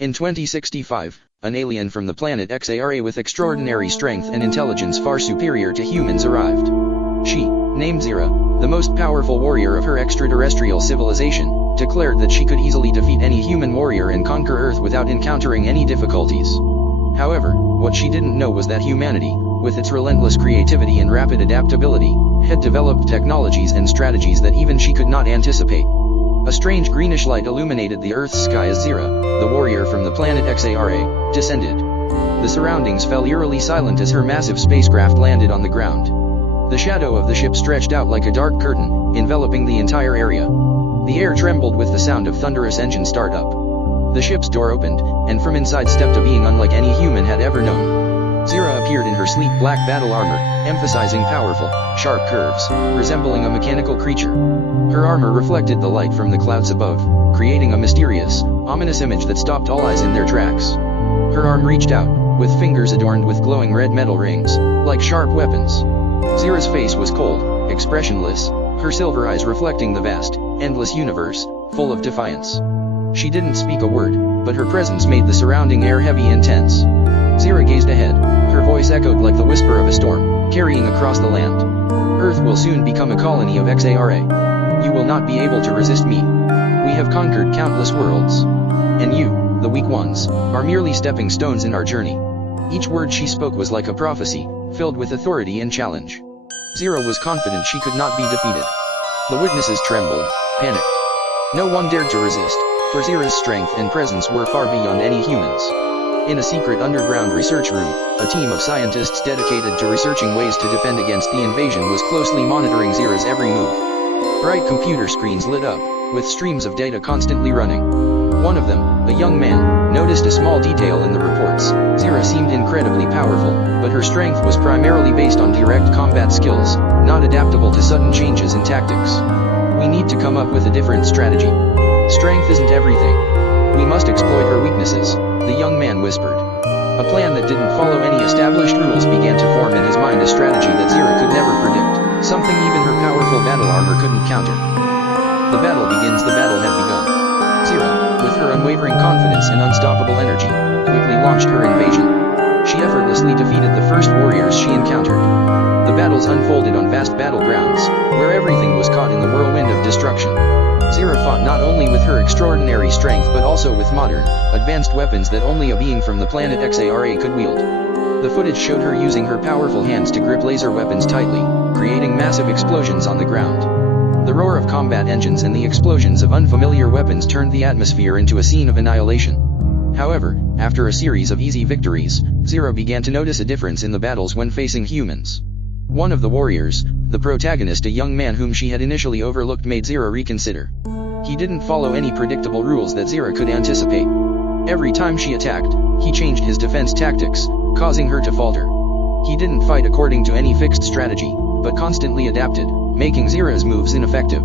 In 2065, an alien from the planet Xera with extraordinary strength and intelligence far superior to humans arrived. She, named Xera, the most powerful warrior of her extraterrestrial civilization, declared that she could easily defeat any human warrior and conquer Earth without encountering any difficulties. However, what she didn't know was that humanity, with its relentless creativity and rapid adaptability, had developed technologies and strategies that even she could not anticipate. A strange greenish light illuminated the Earth's sky as Xera, the warrior from the planet Xa'ra, descended. The surroundings fell eerily silent as her massive spacecraft landed on the ground. The shadow of the ship stretched out like a dark curtain, enveloping the entire area. The air trembled with the sound of thunderous engine startup. The ship's door opened, and from inside stepped a being unlike any human had ever known. Xera appeared in her sleek black battle armor, emphasizing powerful, sharp curves, resembling a mechanical creature. Her armor reflected the light from the clouds above, creating a mysterious, ominous image that stopped all eyes in their tracks. Her arm reached out, with fingers adorned with glowing red metal rings, like sharp weapons. Xera's face was cold, expressionless, her silver eyes reflecting the vast, endless universe, full of defiance. She didn't speak a word, but her presence made the surrounding air heavy and tense. Xera gazed ahead, her voice echoed like the whisper of a storm, carrying across the land. Earth will soon become a colony of Xa'ra. You will not be able to resist me. We have conquered countless worlds. And you, the weak ones, are merely stepping stones in our journey. Each word she spoke was like a prophecy, filled with authority and challenge. Xera was confident she could not be defeated. The witnesses trembled, panicked. No one dared to resist, for Xera's strength and presence were far beyond any humans. In a secret underground research room, a team of scientists dedicated to researching ways to defend against the invasion was closely monitoring Xera's every move. Bright computer screens lit up, with streams of data constantly running. One of them, a young man, noticed a small detail in the reports. Xera seemed incredibly powerful, but her strength was primarily based on direct combat skills, not adaptable to sudden changes in tactics. We need to come up with a different strategy. Strength isn't everything. We must exploit her weaknesses, the young man whispered. A plan that didn't follow any established rules began to form in his mind, a strategy that Xera could never predict, something even her powerful battle armor couldn't counter. The battle begins. The battle had begun. Xera, with her unwavering confidence and unstoppable energy, quickly launched her invasion. She effortlessly defeated the first warriors she encountered. The battles unfolded on vast battlegrounds, where everything was caught in the whirlwind of destruction. Xera fought not only with her extraordinary strength but also with modern, advanced weapons that only a being from the planet Xa'ra could wield. The footage showed her using her powerful hands to grip laser weapons tightly, creating massive explosions on the ground. The roar of combat engines and the explosions of unfamiliar weapons turned the atmosphere into a scene of annihilation. However, after a series of easy victories, Xera began to notice a difference in the battles when facing humans. One of the warriors, the protagonist, a young man whom she had initially overlooked, made Xera reconsider. He didn't follow any predictable rules that Xera could anticipate. Every time she attacked, he changed his defense tactics, causing her to falter. He didn't fight according to any fixed strategy, but constantly adapted, making Xera's moves ineffective.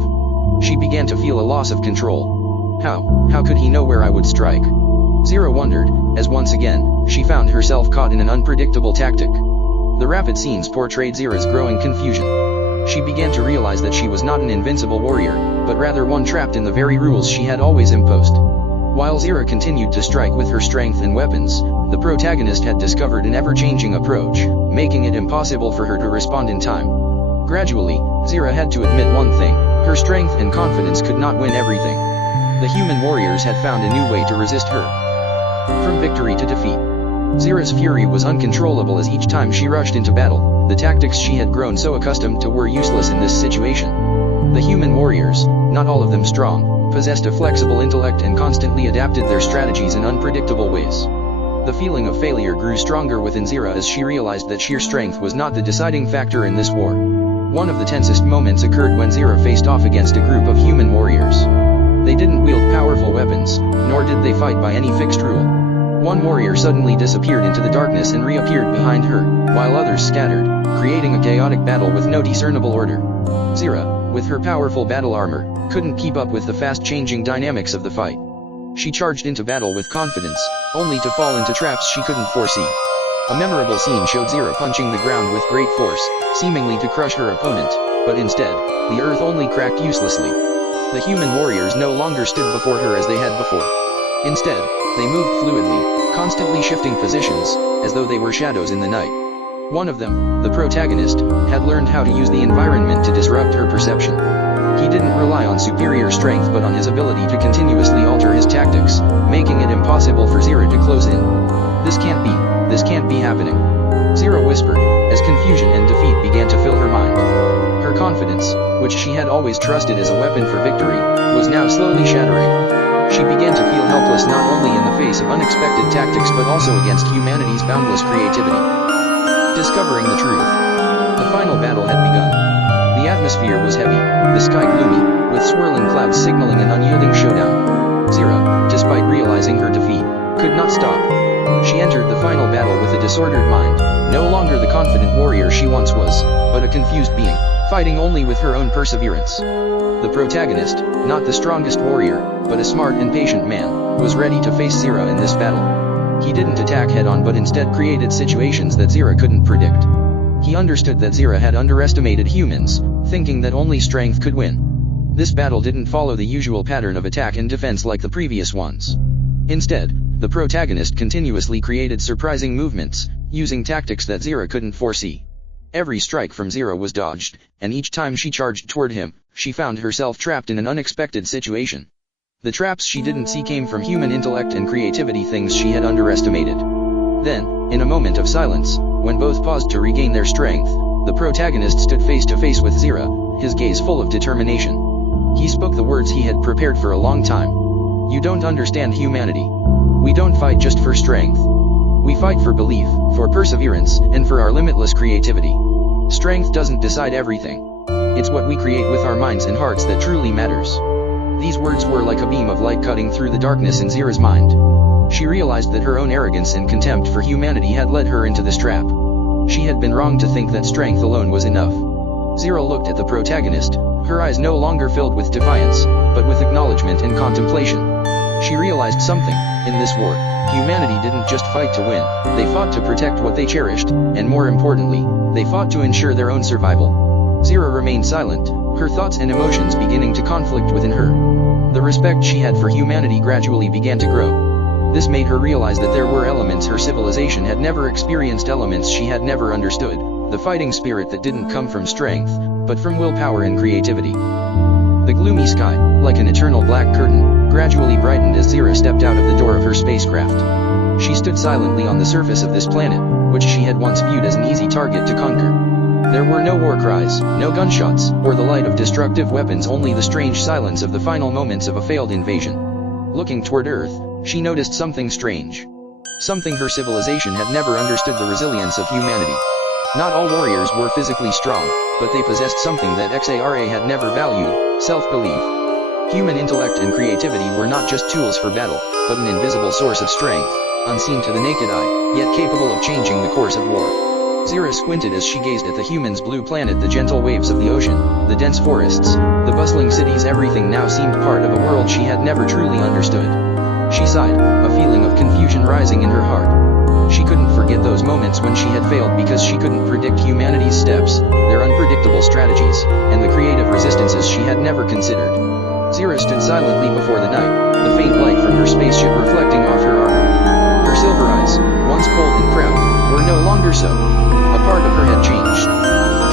She began to feel a loss of control. How could he know where I would strike? Xera wondered, as once again, she found herself caught in an unpredictable tactic. The rapid scenes portrayed Xera's growing confusion. She began to realize that she was not an invincible warrior, but rather one trapped in the very rules she had always imposed. While Xera continued to strike with her strength and weapons, the protagonist had discovered an ever-changing approach, making it impossible for her to respond in time. Gradually, Xera had to admit one thing: her strength and confidence could not win everything. The human warriors had found a new way to resist her. From victory to defeat, Xera's fury was uncontrollable as each time she rushed into battle, the tactics she had grown so accustomed to were useless in this situation. The human warriors, not all of them strong, possessed a flexible intellect and constantly adapted their strategies in unpredictable ways. The feeling of failure grew stronger within Xera as she realized that sheer strength was not the deciding factor in this war. One of the tensest moments occurred when Xera faced off against a group of human warriors. They didn't wield powerful weapons, nor did they fight by any fixed rule. One warrior suddenly disappeared into the darkness and reappeared behind her, while others scattered, creating a chaotic battle with no discernible order. Xera, with her powerful battle armor, couldn't keep up with the fast-changing dynamics of the fight. She charged into battle with confidence, only to fall into traps she couldn't foresee. A memorable scene showed Xera punching the ground with great force, seemingly to crush her opponent, but instead, the earth only cracked uselessly. The human warriors no longer stood before her as they had before. Instead, they moved fluidly, constantly shifting positions, as though they were shadows in the night. One of them, the protagonist, had learned how to use the environment to disrupt her perception. He didn't rely on superior strength but on his ability to continuously alter his tactics, making it impossible for Xera to close in. This can't be happening. Xera whispered, as confusion and defeat began to fill her mind. Her confidence, which she had always trusted as a weapon for victory, was now slowly shattering. She began to feel helpless not only in the face of unexpected tactics but also against humanity's boundless creativity. Discovering the truth. The final battle had begun. The atmosphere was heavy, the sky gloomy, with swirling clouds signaling an unyielding showdown. Xera, despite realizing her defeat, could not stop. She entered the final battle with a disordered mind, no longer the confident warrior she once was, but a confused being, fighting only with her own perseverance. The protagonist, not the strongest warrior, but a smart and patient man, was ready to face Xera in this battle. He didn't attack head-on but instead created situations that Xera couldn't predict. He understood that Xera had underestimated humans, thinking that only strength could win. This battle didn't follow the usual pattern of attack and defense like the previous ones. Instead, the protagonist continuously created surprising movements, using tactics that Xera couldn't foresee. Every strike from Xera was dodged, and each time she charged toward him, she found herself trapped in an unexpected situation. The traps she didn't see came from human intellect and creativity, things she had underestimated. Then, in a moment of silence, when both paused to regain their strength, the protagonist stood face to face with Xera, his gaze full of determination. He spoke the words he had prepared for a long time. You don't understand humanity. We don't fight just for strength. We fight for belief, for perseverance, and for our limitless creativity. Strength doesn't decide everything. It's what we create with our minds and hearts that truly matters. These words were like a beam of light cutting through the darkness in Xera's mind. She realized that her own arrogance and contempt for humanity had led her into this trap. She had been wrong to think that strength alone was enough. Xera looked at the protagonist, her eyes no longer filled with defiance, but with acknowledgement and contemplation. She realized something: in this war, humanity didn't just fight to win, they fought to protect what they cherished, and more importantly, they fought to ensure their own survival. Xera remained silent, her thoughts and emotions beginning to conflict within her. The respect she had for humanity gradually began to grow. This made her realize that there were elements her civilization had never experienced, elements she had never understood, the fighting spirit that didn't come from strength, but from willpower and creativity. The gloomy sky, like an eternal black curtain, gradually brightened as Xera stepped out of the door of her spacecraft. She stood silently on the surface of this planet, which she had once viewed as an easy target to conquer. There were no war cries, no gunshots, or the light of destructive weapons, only the strange silence of the final moments of a failed invasion. Looking toward Earth, she noticed something strange. Something her civilization had never understood: the resilience of humanity. Not all warriors were physically strong, but they possessed something that Xa'ra had never valued: self-belief. Human intellect and creativity were not just tools for battle, but an invisible source of strength, unseen to the naked eye, yet capable of changing the course of war. Xera squinted as she gazed at the humans' blue planet, the gentle waves of the ocean, the dense forests, the bustling cities. Everything now seemed part of a world she had never truly understood. She sighed, a feeling of confusion rising in her heart. She couldn't forget those moments when she had failed because she couldn't predict humanity's steps, their unpredictable strategies, and the creative resistances she had never considered. Xera stood silently before the night, the faint light from her spaceship reflecting off her armor. Her silver eyes, once cold and proud, were no longer so. A part of her had changed.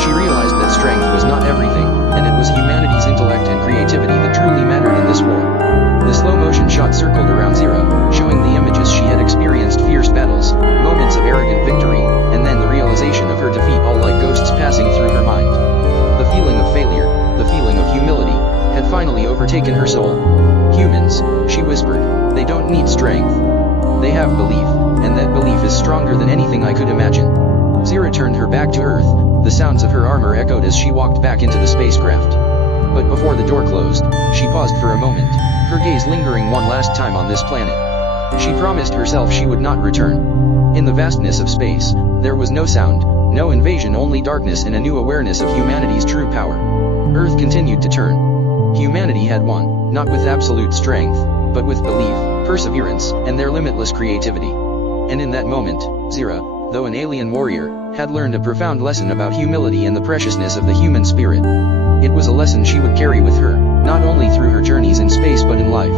She realized that strength was not everything, and it was humanity's intellect and creativity that truly mattered in this war. The slow-motion shot circled around Xera, showing the images she had experienced: fierce battles, moments of arrogant victory, and then the realization of her defeat, all like ghosts passing through her mind. The feeling of failure, the feeling of humility, had finally overtaken her soul. Humans, she whispered, they don't need strength. They have belief, and that belief is stronger than anything I could imagine. Xera turned her back to Earth, the sounds of her armor echoed as she walked back into the spacecraft. But before the door closed, she paused for a moment, her gaze lingering one last time on this planet. She promised herself she would not return. In the vastness of space, there was no sound, no invasion, only darkness and a new awareness of humanity's true power. Earth continued to turn. Humanity had won, not with absolute strength, but with belief, perseverance, and their limitless creativity. And in that moment, Xera, though an alien warrior, had learned a profound lesson about humility and the preciousness of the human spirit. It was a lesson she would carry with her, not only through her journeys in space but in life.